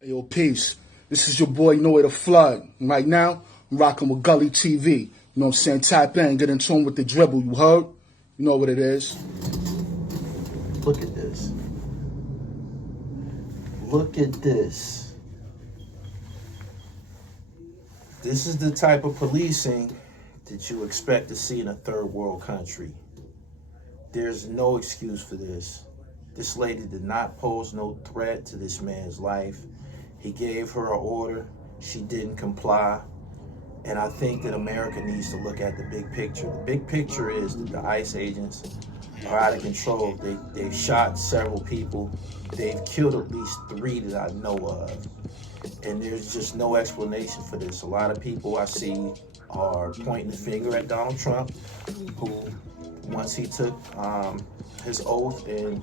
Hey, yo, peace. This is your boy Noah the Flood. And right now, I'm rocking with Gully TV. You know what I'm saying? Tap in, get in tune with the dribble. You heard? You know what it is. Look at this. Look at this. This is the type of policing that you expect to see in a third world country. There's no excuse for this. This lady did not pose no threat to this man's life. He gave her an order. She didn't comply. And I think that America needs to look at the big picture. The big picture is that the ICE agents are out of control. They've shot several people. They've killed at least 3 that I know of. And there's just no explanation for this. A lot of people I see are pointing the finger at Donald Trump, who, once he took his oath and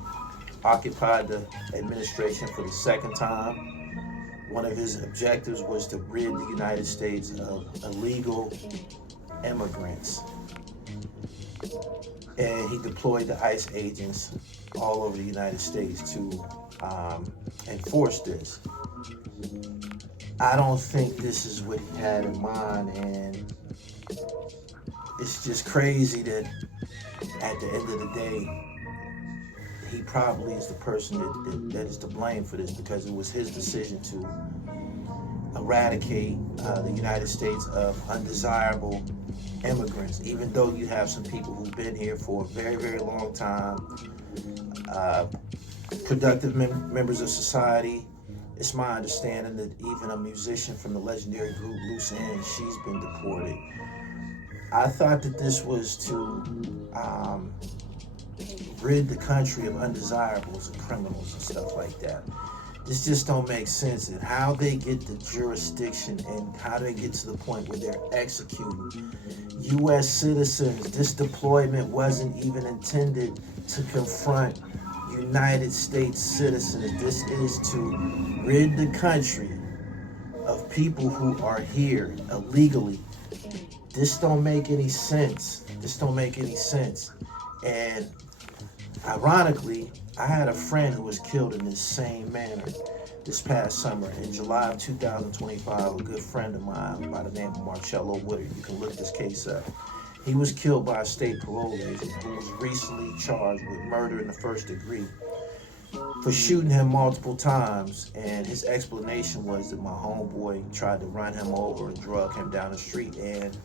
occupied the administration for the second time, one of his objectives was to rid the United States of illegal immigrants. And he deployed the ICE agents all over the United States to enforce this. I don't think this is what he had in mind, and it's just crazy that at the end of the day, he probably is the person that is to blame for this, because it was his decision to eradicate the United States of undesirable immigrants, even though you have some people who've been here for a very, very long time, productive members of society. It's my understanding that even a musician from the legendary group Loose Ends, she's been deported. I thought that this was to rid the country of undesirables and criminals and stuff like that. This just don't make sense. And how they get the jurisdiction and how they get to the point where they're executing U.S. citizens. This deployment wasn't even intended to confront United States citizens. This is to rid the country of people who are here illegally. This don't make any sense. This don't make any sense. And ironically, I had a friend who was killed in this same manner this past summer. In July of 2025, a good friend of mine by the name of Marcello Woodard, you can look this case up. He was killed by a state parole agent who was recently charged with murder in the first degree for shooting him multiple times. And his explanation was that my homeboy tried to run him over and drug him down the street. And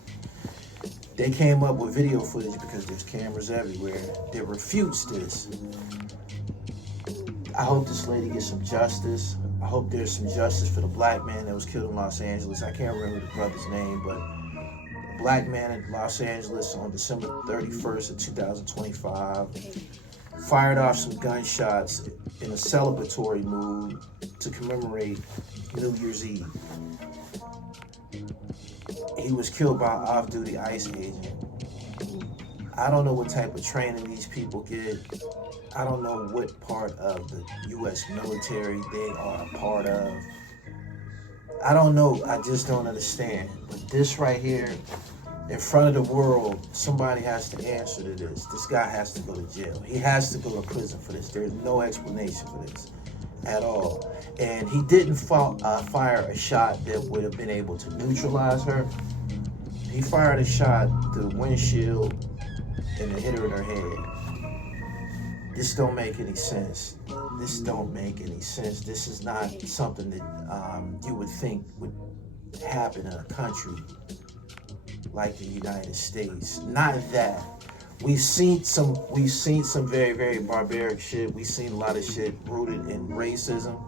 they came up with video footage, because there's cameras everywhere, that refutes this. I hope this lady gets some justice. I hope there's some justice for the black man that was killed in Los Angeles. I can't remember the brother's name, but a black man in Los Angeles on December 31st of 2025 fired off some gunshots in a celebratory mood to commemorate New Year's Eve. He was killed by an off-duty ICE agent. I don't know what type of training these people get. I don't know what part of the U.S. military they are a part of. I don't know. I just don't understand. But this right here, in front of the world, somebody has to answer to this. This guy has to go to jail. He has to go to prison for this. There's no explanation for this at all. And he didn't fire a shot that would have been able to neutralize her. He fired a shot through the windshield and it hit her in her head. This don't make any sense. This don't make any sense. This is not something that you would think would happen in a country like the United States. Not that. We've seen some very, very barbaric shit. We've seen a lot of shit rooted in racism.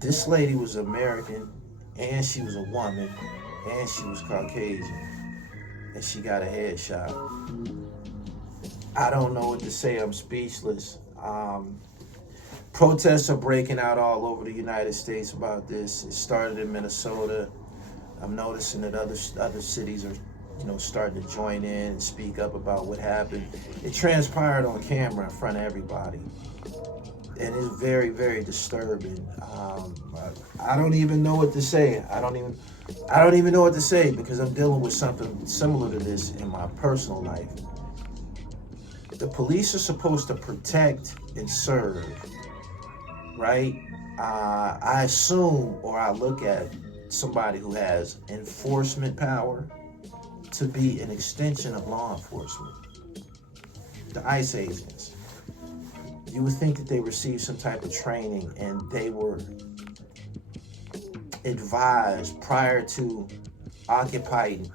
This lady was American, and she was a woman, and she was Caucasian, and she got a headshot. I don't know what to say. I'm speechless. Protests are breaking out all over the United States about this. It started in Minnesota. I'm noticing that other cities are, starting to join in and speak up about what happened. It transpired on camera in front of everybody, and it's very, very disturbing. I don't even know what to say. I don't even know what to say, because I'm dealing with something similar to this in my personal life. The police are supposed to protect and serve, right? I assume, or I look at somebody who has enforcement power to be an extension of law enforcement. The ICE agents. You would think that they received some type of training and they were advised prior to occupying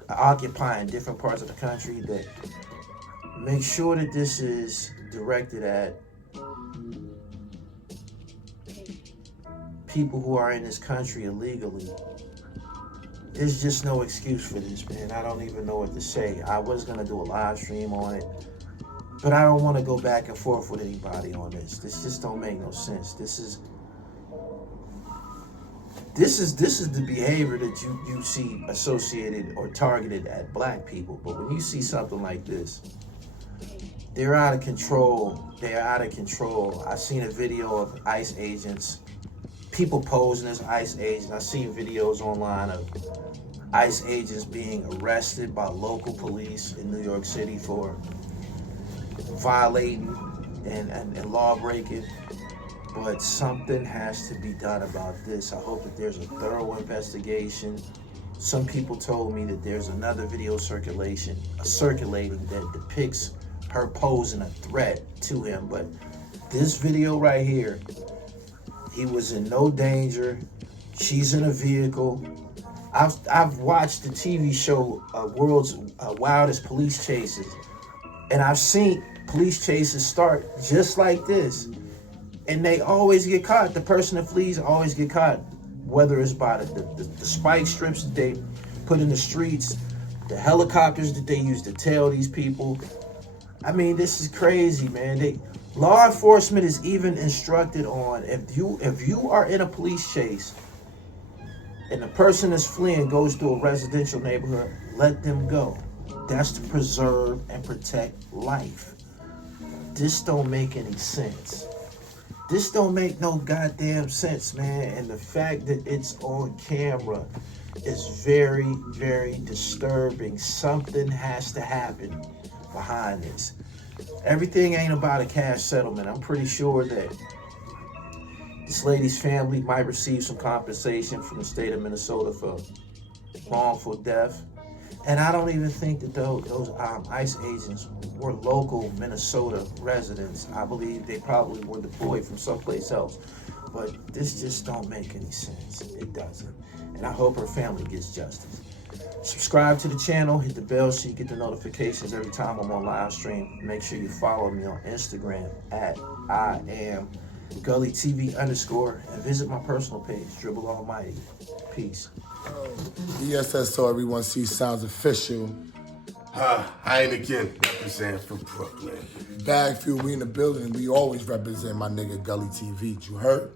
different parts of the country that make sure that this is directed at people who are in this country illegally. There's just no excuse for this, man. I don't even know what to say. I was gonna do a live stream on it, but I don't want to go back and forth with anybody on this. This just don't make no sense. This is the behavior that you see associated or targeted at black people. But when you see something like this, they're out of control. They're out of control. I seen a video of ICE agents, people posing as ICE agents. I seen videos online of ICE agents being arrested by local police in New York City for violating and law breaking. But something has to be done about this. I hope that there's a thorough investigation. Some people told me that there's another video circulating that depicts her posing a threat to him. But this video right here, he was in no danger. She's in a vehicle. I've watched the TV show World's Wildest Police Chases, and I've seen police chases start just like this. And they always get caught. The person that flees always get caught, whether it's by the spike strips that they put in the streets, the helicopters that they use to tail these people. I mean, this is crazy, man. Law enforcement is even instructed on if you are in a police chase and the person that's fleeing goes through a residential neighborhood, let them go. That's to preserve and protect life. This don't make any sense. This don't make no goddamn sense, man. And the fact that it's on camera is very, very disturbing. Something has to happen behind this. Everything ain't about a cash settlement. I'm pretty sure that this lady's family might receive some compensation from the state of Minnesota for wrongful death. And I don't even think that those ICE agents were local Minnesota residents. I believe they probably were deployed from someplace else. But this just don't make any sense. It doesn't. And I hope her family gets justice. Subscribe to the channel, hit the bell so you get the notifications every time I'm on live stream. Make sure you follow me on Instagram at @gullytv_, and visit my personal page, Dribble Almighty. Peace. ESS so everyone sees sounds official. I ain't again representing for Brooklyn. Bag Fuel, we in the building, and we always represent my nigga Gully TV. You heard?